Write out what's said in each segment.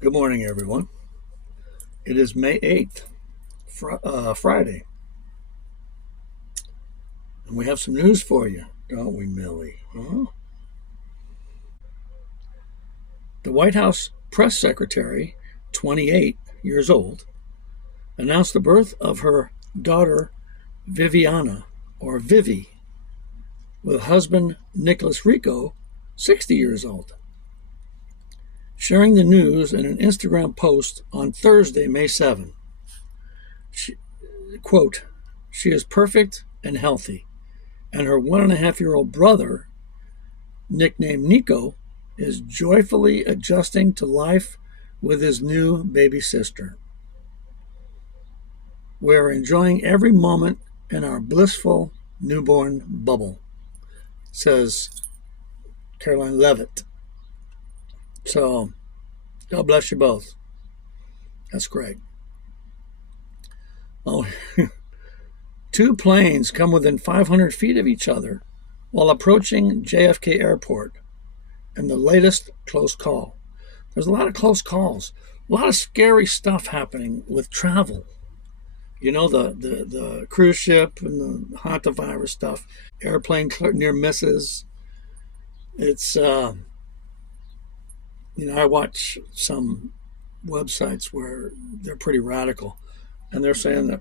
Good morning, everyone. It is May 8th, Friday, and we have some news for you, don't we, Millie? Huh? The White House press secretary, 28 years old, announced the birth of her daughter, Viviana, or Vivi, with husband Nicholas Rico, 60 years old. Sharing the news in an Instagram post on Thursday, May 7. Quote, "She is perfect and healthy, and her 1.5-year-old brother, nicknamed Nico, is joyfully adjusting to life with his new baby sister. We're enjoying every moment in our blissful newborn bubble," says Caroline Levitt. So, God bless you both. That's great. Oh, two planes come within 500 feet of each other while approaching JFK Airport in the latest close call. There's a lot of close calls, a lot of scary stuff happening with travel. You know, the cruise ship and the hantavirus stuff, airplane near misses. It's, I watch some websites where they're pretty radical, and they're saying that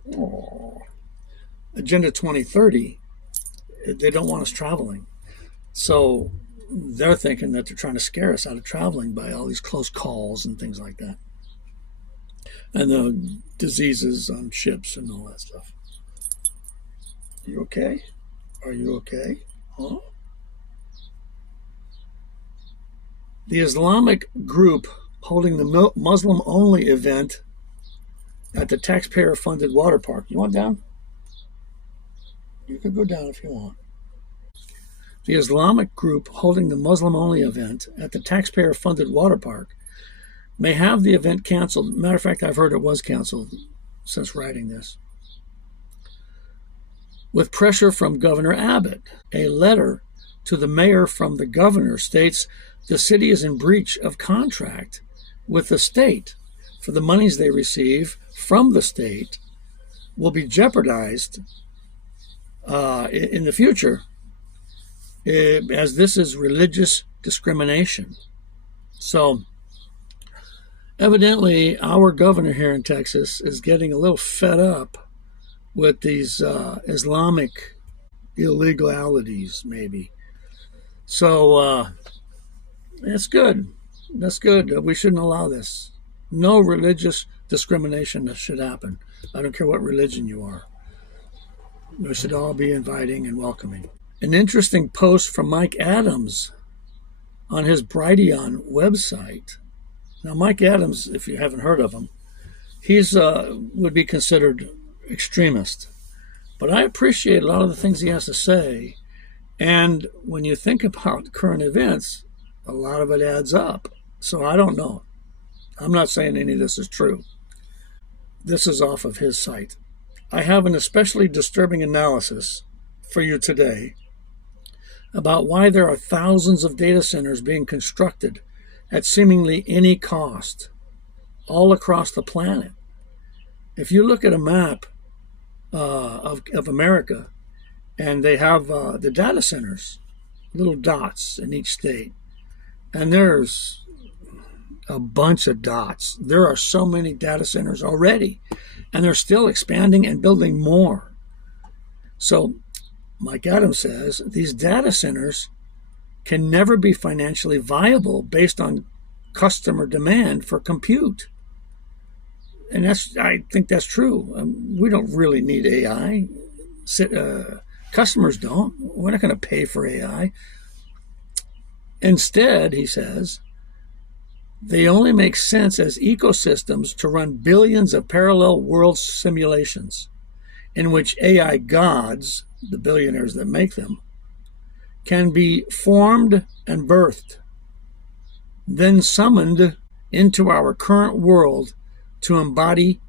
Agenda 2030, they don't want us traveling. So they're thinking that they're trying to scare us out of traveling by all these close calls and things like that, and the diseases on ships and all that stuff. You okay? Are you okay? Huh? The Islamic group holding the Muslim-only event at the taxpayer-funded water park. You want down? You can go down if you want. The Islamic group holding the Muslim-only event at the taxpayer-funded water park may have the event canceled. Matter of fact, I've heard it was canceled since writing this. With pressure from Governor Abbott, a letter to the mayor from the governor states the city is in breach of contract with the state for the monies they receive from the state will be jeopardized in the future, as this is religious discrimination. So evidently our governor here in Texas is getting a little fed up with these Islamic illegalities, maybe. So that's good. That's good. We shouldn't allow this. No religious discrimination should happen. I don't care what religion you are. We should all be inviting and welcoming. An interesting post from Mike Adams on his Brighteon website. Now, Mike Adams, if you haven't heard of him, he's would be considered extremist. But I appreciate a lot of the things he has to say. And when you think about current events, a lot of it adds up. So I don't know. I'm not saying any of this is true. This is off of his site. I have an especially disturbing analysis for you today about why there are thousands of data centers being constructed at seemingly any cost all across the planet. If you look at a map of America, and they have the data centers, little dots in each state, and there's a bunch of dots. There are so many data centers already, and they're still expanding and building more. So Mike Adams says these data centers can never be financially viable based on customer demand for compute. And I think that's true. We don't really need AI. Customers don't. We're not going to pay for AI. Instead, he says, they only make sense as ecosystems to run billions of parallel world simulations in which AI gods, the billionaires that make them, can be formed and birthed, then summoned into our current world to embody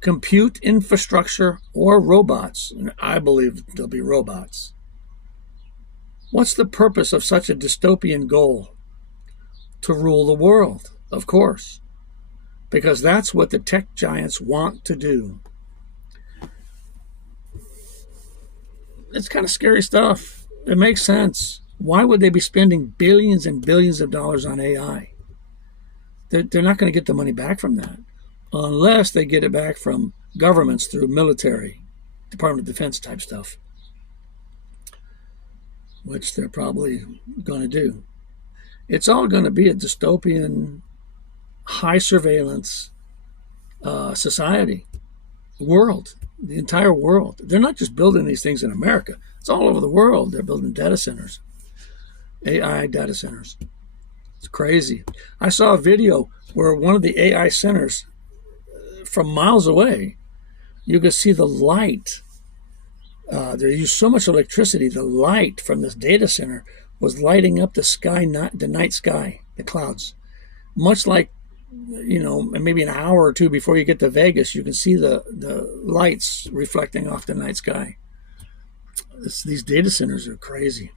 compute infrastructure or robots. And I believe they'll be robots. What's the purpose of such a dystopian goal? To rule the world. of course, because that's what the tech giants want to do. It's kind of scary stuff. It makes sense. Why would they be spending billions and billions of dollars on AI? They're not going to get the money back from that unless they get it back from governments through military, Department of Defense type stuff, which they're probably going to do. It's all going to be a dystopian, high surveillance society, world, the entire world. They're not just building these things in America. It's all over the world. They're building data centers, AI data centers. It's crazy. I saw a video where one of the AI centers, from miles away, you could see the light. They use so much electricity. The light from this data center was lighting up the sky, the night sky, the clouds. Much like, maybe an hour or two before you get to Vegas, you can see the lights reflecting off the night sky. These data centers are crazy.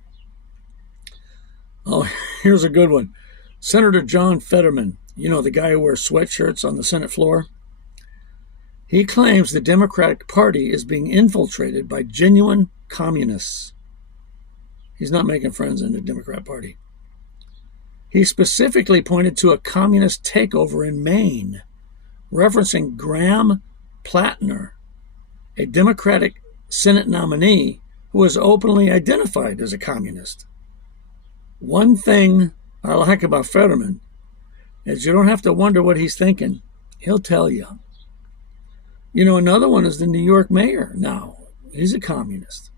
Oh, here's a good one. Senator John Fetterman, the guy who wears sweatshirts on the Senate floor, he claims the Democratic Party is being infiltrated by genuine communists. He's not making friends in the Democrat Party. He specifically pointed to a communist takeover in Maine, referencing Graham Plattner, a Democratic Senate nominee who was openly identified as a communist. One thing I like about Fetterman is you don't have to wonder what he's thinking. He'll tell you. Another one is the New York mayor now. He's a communist.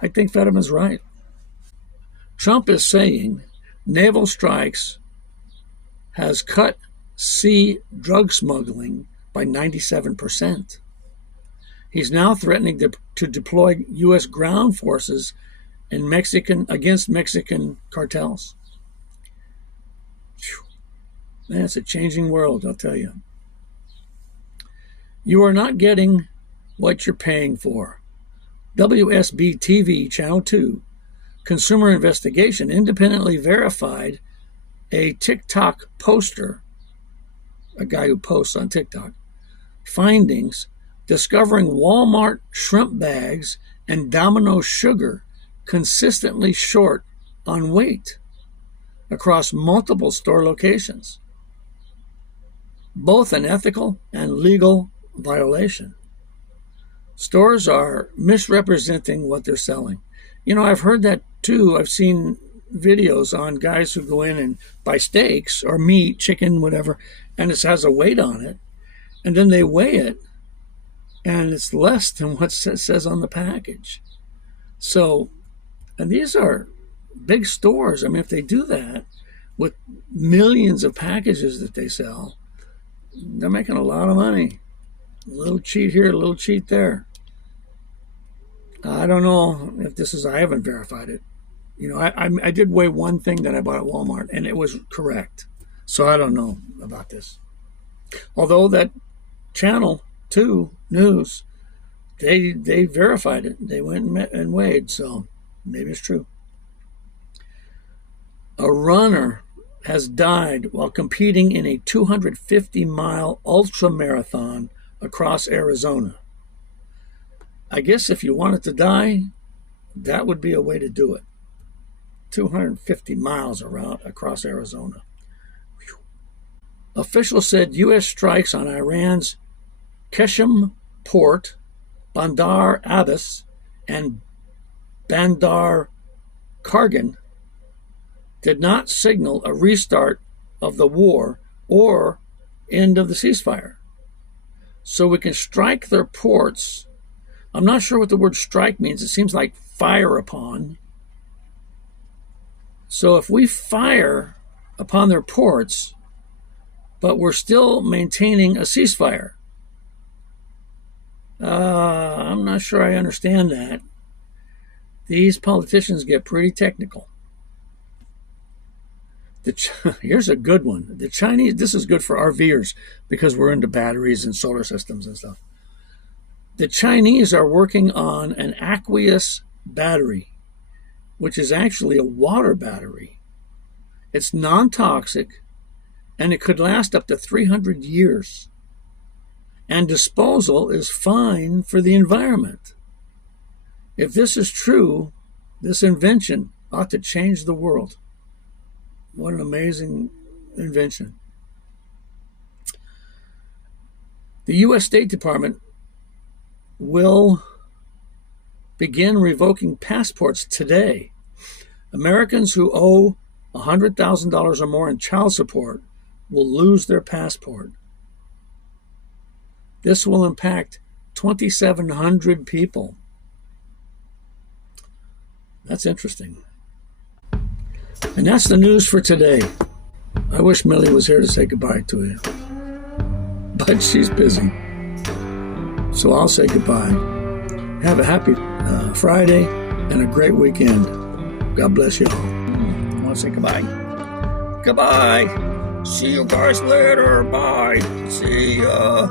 I think Fetterman's right. Trump is saying naval strikes has cut sea drug smuggling by 97%. He's now threatening to deploy U.S. ground forces against Mexican cartels. Man, it's a changing world, I'll tell you. You are not getting what you're paying for. WSB TV Channel 2 Consumer Investigation independently verified a TikTok poster, a guy who posts on TikTok, findings discovering Walmart shrimp bags and Domino's sugar consistently short on weight across multiple store locations. Both an ethical and legal violation. Stores are misrepresenting what they're selling. I've heard that too. I've seen videos on guys who go in and buy steaks or meat, chicken, whatever, and it has a weight on it. And then they weigh it, and it's less than what says on the package. So, and these are big stores. I mean, if they do that with millions of packages that they sell, they're making a lot of money. A little cheat here, a little cheat there. I don't know if I haven't verified it. I did weigh one thing that I bought at Walmart, and it was correct. So I don't know about this. Although that Channel 2 News, they verified it. They went and weighed, so maybe it's true. A runner has died while competing in a 250-mile ultra marathon across Arizona. I guess if you wanted to die, that would be a way to do it. 250 miles across Arizona. Whew. Officials said U.S. strikes on Iran's Qeshm port, Bandar Abbas, and Bandar Kargan did not signal a restart of the war or end of the ceasefire. So we can strike their ports. I'm not sure what the word strike means. It seems like fire upon. So if we fire upon their ports, but we're still maintaining a ceasefire, I'm not sure I understand that. These politicians get pretty technical. Here's a good one. The Chinese, this is good for RVers because we're into batteries and solar systems and stuff. The Chinese are working on an aqueous battery, which is actually a water battery. It's non-toxic, and it could last up to 300 years. And disposal is fine for the environment. If this is true, this invention ought to change the world. What an amazing invention. The U.S. State Department will begin revoking passports today. Americans who owe $100,000 or more in child support will lose their passport. This will impact 2,700 people. That's interesting. And that's the news for today. I wish Millie was here to say goodbye to you, but she's busy. So I'll say goodbye. Have a happy Friday and a great weekend. God bless you all. I want to say goodbye. Goodbye. See you guys later. Bye. See ya.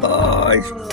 Bye.